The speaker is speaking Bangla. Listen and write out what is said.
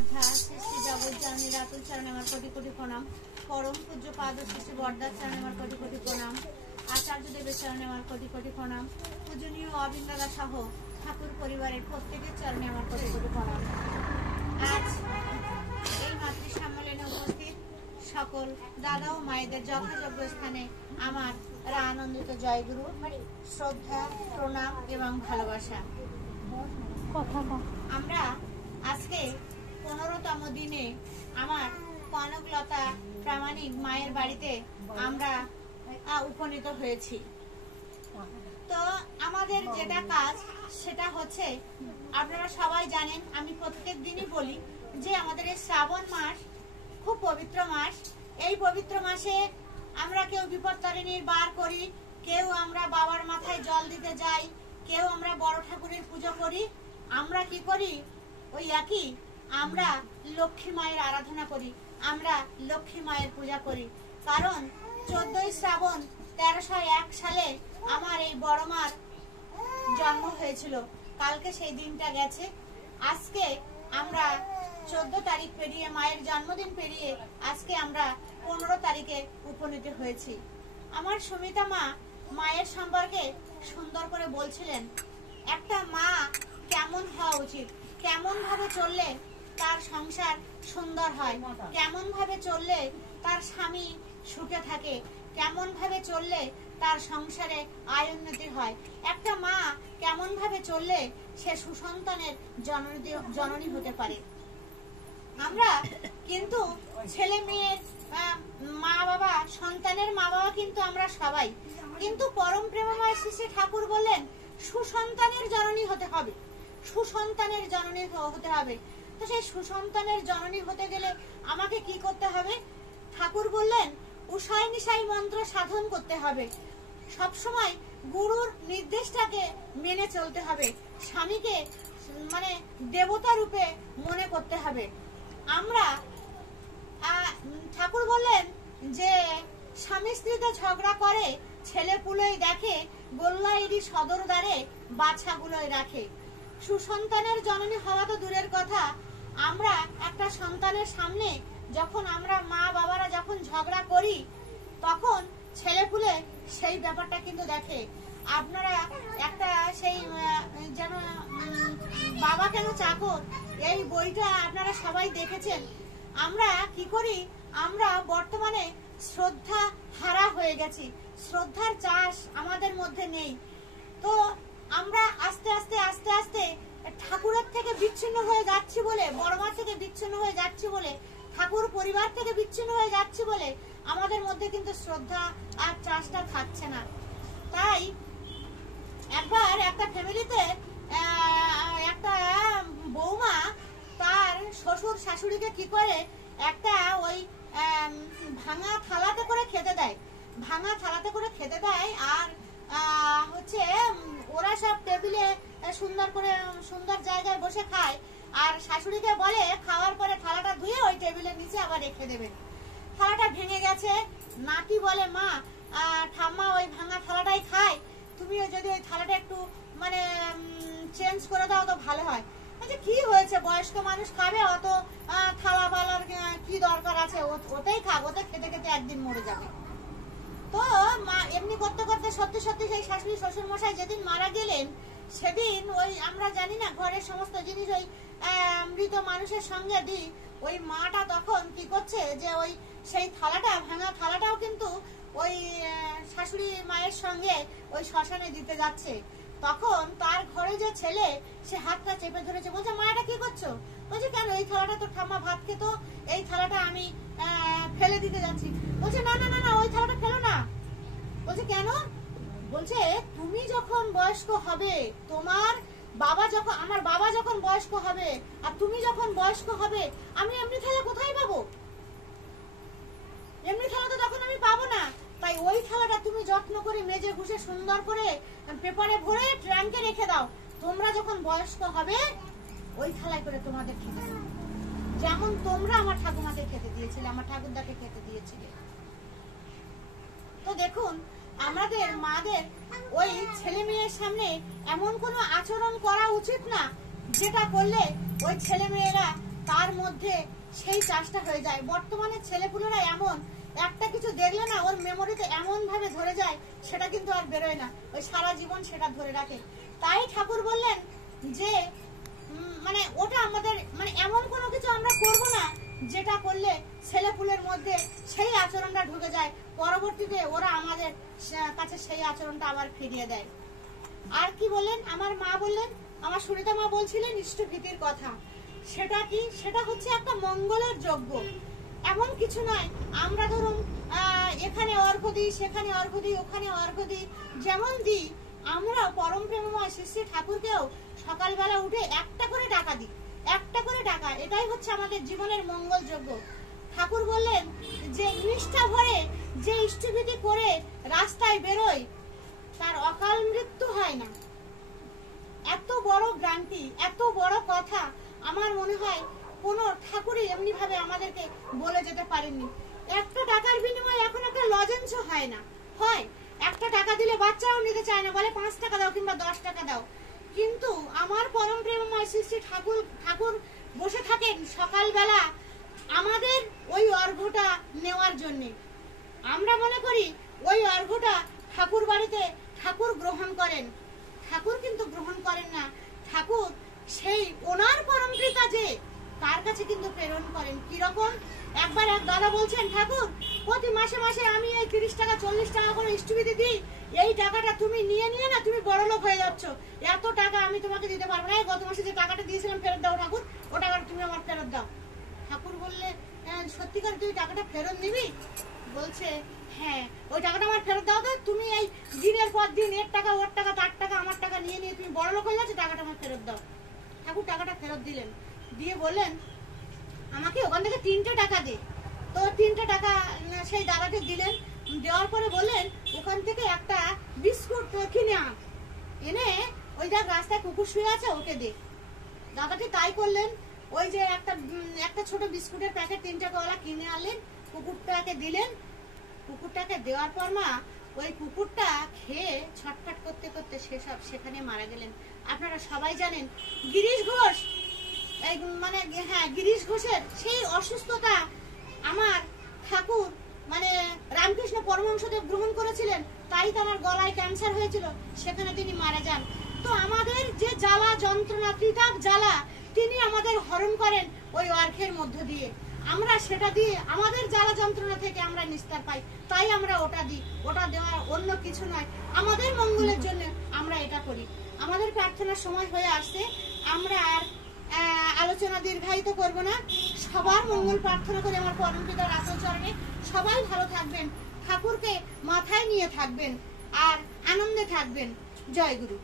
আরাধ্যা শ্রী শ্রী জগজ্জননী রাতুল চরণে আমার কোটি কোটি প্রণাম। পরম পূজ্য পাদ শ্রী শ্রী বরদার চরণে আমার কোটি কোটি প্রণাম। আচার্য দেবের চরণে আমার কোটি কোটি প্রণাম। পূজনীয় অবিন্দাদা সহ ঠাকুর পরিবারের প্রত্যেকের চরণে আমার কোটি কোটি প্রণাম। আজ এই মাতৃ সম্মেলনে উপস্থিত সকল দাদা ও মায়েদের যথাযোগ্য স্থানে আমার আনন্দিত জয়গুরু, শ্রদ্ধা, প্রণাম এবং ভালোবাসা। আমরা আজকে 15তম দিনে আমার কনকলতা প্রামাণিক মায়ের বাড়িতে আমরা উপনীত হয়েছি। তো আমাদের যেটা কাজ সেটা হচ্ছে, আপনারা সবাই জানেন, আমি প্রত্যেক দিনই বলি যে আমাদের এই শ্রাবণ মাস খুব পবিত্র মাস। এই পবিত্র মাসে আমরা কেউ বিপত্তারিণীর বার করি, কেউ আমরা বাবার মাথায় জল দিতে যাই, কেউ আমরা বড় ঠাকুরের পুজো করি। আমরা কি করি? ওই একই, আমরা লক্ষ্মী মায়ের আরাধনা করি, আমরা লক্ষ্মী মায়ের পূজা করি। কারণ 14ই শ্রাবণ 1301 সালে আমার এই বড় মার জন্ম হয়েছিল। কালকে সেই দিনটা গেছে। আজকে আমরা 14 তারিখ পেরিয়ে, মায়ের জন্মদিন পেরিয়ে আজকে আমরা 15 তারিখে উপনীত হয়েছি। আমার সুমিতা মা মায়ের সম্পর্কে সুন্দর করে বলছিলেন, একটা মা কেমন হওয়া উচিত, কেমন ভাবে চললে তার সংসার সুন্দর হয়, কেমন ভাবে চললে তার স্বামী সুখে থাকে, কেমন ভাবে চললে তার সংসারে আয় উন্নতি হয়, একটা মা কেমন ভাবে চললে সে সুসন্তানের জননী হতে পারে। আমরা কিন্তু ছেলে মেয়ের মা বাবা, সন্তানের মা বাবা কিন্তু আমরা সবাই, কিন্তু পরম প্রেমময় শ্রী শ্রী ঠাকুর বললেন সুসন্তানের জননী হতে হবে, সুসন্তানের জননী হতে হবে। তো সেই সুসন্তানের জননী হতে গেলে আমাকে কি করতে হবে? ঠাকুর বললেন উষায় নিশায় মন্ত্র সাধন করতে হবে, সবসময় গুরুর নির্দেশটাকে মেনে চলতে হবে, স্বামীকে মানে দেবতা রূপে মনে করতে হবে। আমরা ঠাকুর বললেন যে স্বামী স্ত্রীতে ঝগড়া করে, ছেলে পুলোই দেখে, গোল্লাইরি সদর দ্বারে বাছাগুলোই রাখে। সুসন্তানের জননী হওয়া তো দূরের কথা, আমরা একটা সন্তানের সামনে যখন আমরা মা বাবারা যখন ঝগড়া করি, তখন ছেলে পুলে সেই ব্যাপারটা কিন্তু দেখে। আপনারা একটা সেই যেন বাবা কেন চাকর, এই বইটা আপনারা সবাই দেখেছেন। আমরা কি করি? আমরা বর্তমানে শ্রদ্ধা হারা হয়ে গেছি, শ্রদ্ধার চাষ আমাদের মধ্যে নেই। তো আমরা আস্তে আস্তে আস্তে আস্তে ঠাকুরের থেকে বিচ্ছিন্ন হয়ে যাচ্ছি বলে, বড়মা থেকে বিচ্ছিন্ন হয়ে যাচ্ছি বলে, ঠাকুর পরিবার থেকে বিচ্ছিন্ন হয়ে যাচ্ছি বলে আমাদের মধ্যে কিন্তু শ্রদ্ধা আর চাষটা থাকছে না। তাই একবার একটা ফ্যামিলিতে একটা বৌমা তার শ্বশুর শাশুড়িকে কি করে একটা ওই ভাঙা থালাতে করে খেতে দেয়, ভাঙা থালাতে করে খেতে দেয়। আর হচ্ছে ওরা সব টেবিলে সুন্দর করে সুন্দর জায়গায় বসে খায়, আর শাশুড়িকে বলে খাওয়ার পরে থালাটা ধুয়ে ওই টেবিলের নিচে আবার রেখে দেবেন। থালাটা ভেঙে গেছে, নাতি বলে মা ঠাম্মা ওই ভাঙা থালাটাই খায়, তুমিও যদি ওই থালাটা একটু মানে চেঞ্জ করে দাও তো ভালো হয়। আচ্ছা কি হয়েছে, বয়স্ক মানুষ খাবে, অত থালা বালার কি দরকার আছে, ওতেই খাক, ওতে খেতে খেতে একদিন মরে যাবে। তো মা এমনি করতে করতে সত্যি সত্যি সেই শাশুড়ি শ্বশুর মশাই যেদিন মারা গেলেন, সেদিন ওই আমরা জানি না ঘরের সমস্ত জিনিস ওই মৃত মানুষের সঙ্গে দিই, ওই মাটা তখন কি করছে যে ওই সেই থালাটা, ভাঙা থালাটাও কিন্তু ওই শাশুড়ি মায়ের সঙ্গে ওই শ্মশানে দিতে যাচ্ছে। তখন তার ঘরে যে ছেলে, সে হাতটা চেপে ধরেছে, বলছে মা এটা কি করছো? বলছে কেন, এই থালাটা তো ঠাম্মা ভাত খেত, এই থালাটা আমি ফেলে দিতে যাচ্ছি। বলছে না না না না, ওই থালাটা ফেলো না। বলছে কেন? বলছে তুমি যখন বয়স্ক হবে, তোমার বাবা যখন, আমার বাবা যখন বয়স্ক হবে আর তুমি যখন বয়স্ক হবে, আমি এমনি থালা কোথায় পাবো? এমনি থালা তো তখন আমি পাবো না। তাই ওই থালাটা তুমি যত্ন করে মেজে ঘুষে সুন্দর করে পেপারে ভরে ট্রাঙ্কে রেখে দাও, তোমরা যখন বয়স্ক হবে ওই থালায় করে তোমাদের খেতে দেবে, যেমন তোমরা আমার ঠাকুমাকে খেতে দিয়েছিলে, আমার ঠাকুরদাকে খেতে দিয়েছিলে। তো দেখুন, আমাদের মাদের ওই ছেলে মেয়ের সামনে এমন কোনো আচরণ করা উচিত না যেটা করলে ওই ছেলে মেয়েরা তার মধ্যে মধ্যে সেই চাষটা হয়ে যায়। বর্তমানে ছেলেপুলেরা এমন, একটা কিছু দেখলে না ওর মেমোরিতে এমন ভাবে ধরে যায়, সেটা কিন্তু আর বেরোয় না, ওই সারা জীবন সেটা ধরে রাখে। তাই ঠাকুর বললেন যে মানে ওটা আমাদের মানে এমন কোনো কিছু আমরা করব না যেটা করলে ছেলেপুলের মধ্যে সেই আচরণটা ঢুকে যায়, পরবর্তীতে ওরা আমাদের কাছে সেই আচরণটা আবার ফিরিয়ে দেয়। আর কি বললেন আমার মা বললেন, আমার সুনিতা মা বলছিলেন ইষ্টভীতির কথা। সেটা কি? সেটা হচ্ছে একটা মঙ্গলের যজ্ঞ। এমন কিছু নয় আমরা ধরুন এখানে অর্ঘ্য দিই, সেখানে অর্ঘ্য দিই, ওখানে অর্ঘ্য দিই, যেমন দিই আমরা পরম প্রেমময় শ্রী শ্রী ঠাকুরকেও সকালবেলা উঠে একটা করে টাকা দিই, একটা করে টাকা। এটাই হচ্ছে আমাদের জীবনের মঙ্গল যজ্ঞ। ঠাকুর বললেন যে নিষ্ঠা ভরে যে ইষ্টভীতি করে রাস্তায় বেরোয় তার অকাল মৃত্যু হয় না। এত বড় গ্রান্টি, এত বড় কথা আমার মনে হয় কোনো ঠাকুরই এমনি ভাবে আমাদেরকে বলে যেতে পারেননি। একটা টাকার বিনিময়ে এখন একটা লজেন্সও হয় না, হয় একটা টাকা দিলে বাচ্চাও নিতে চায় না, বলে 5 টাকা দাও কিংবা 10 টাকা দাও। কিন্তু আমার পরম প্রেমময় শ্রী শ্রী ঠাকুর বসে থাকেন সকালবেলা আমাদের ওই অর্ঘ্যটা নেওয়ার জন্য। আমরা মনে করি ওই অর্ঘ্যটা ঠাকুর বাড়িতে ঠাকুর গ্রহণ করেন, ঠাকুর কিন্তু গ্রহণ করেন না। ঠাকুর সেই ওনার পরম পিতা যে তার কাছে কিন্তু প্রেরণ করেন। কিরকম? একবার এক দাদা বলছেন, ঠাকুর প্রতি মাসে মাসে আমি এই 30 টাকা 40 টাকা করে ইষ্টভীতি দিই, এই টাকাটা তুমি নিয়ে নিয়ে না তুমি বড় লোক হয়ে যাচ্ছ, এত টাকা আমি তোমাকে দিতে পারবো না, গত মাসে যে টাকাটা দিয়েছিলাম ফেরত দাও ঠাকুর, ও টাকাটা তুমি আমার ফেরত দাও। ঠাকুর বললে সত্যিকার তুই টাকাটা ফেরত নিবি? বলছে হ্যাঁ, ওই টাকাটা আমার ফেরত দাও তো, তুমি এই দিনের পর দিন এর টাকা ওর টাকা তার টাকা আমার টাকা নিয়ে নিয়ে তুমি বড় লোক হয়ে যাচ্ছে, টাকাটা আমার ফেরত দাও। ঠাকুর টাকাটা ফেরত দিলেন, দিয়ে বললেন আমাকে ওখান থেকে 3টে টাকা দে। তো 3টে টাকা সেই দাদাকে দিলেন, দেওয়ার পরে বললেন ওখান থেকে একটা বিস্কুট কিনে আন, এনে ওই দেখ রাস্তায় কুকুর শুয়ে আছে ওকে দে। দাদাটি তাই করলেন, ওই যে একটা ছোট বিস্কুটের প্যাকেট 3 টাকাওয়ালা কিনে আনলেন, কুকুরটাকে দিলেন। কুকুরটাকে দেওয়ার পর মা ওই কুকুরটা খেয়ে ছটফট করতে করতে সেখানে মারা গেলেন। আপনারা সবাই জানেন গিরিশ ঘোষ, মানে হ্যাঁ গিরিশ ঘোষের সেই অসুস্থতা আমার ঠাকুর মানে রামকৃষ্ণ পরমহংসদেব গ্রহণ করেছিলেন, তাই তার গলায় ক্যান্সার হয়েছিল, সেখানে তিনি মারা যান। তো আমাদের যে জ্বালা যন্ত্রণা ত্রিতাপ জ্বালা তিনি আমাদের হরণ করেন ওই অর্ঘ্যের মধ্য দিয়ে। আমরা সেটা দিয়ে আমাদের জ্বালা যন্ত্রণা থেকে আমরা নিস্তার পাই, তাই আমরা ওটা দিই। ওটা দেওয়া অন্য কিছু নয়, আমাদের মঙ্গলের জন্য আমরা এটা করি। আমাদের প্রার্থনার সময় হয়ে আসছে, আমরা আর আলোচনা দীর্ঘায়িত করব না। সবার মঙ্গল প্রার্থনা করে আমার পরম পিতার আচল চরণে সবাই ভালো থাকবেন, ঠাকুরকে মাথায় নিয়ে থাকবেন আর আনন্দে থাকবেন। জয় গুরু।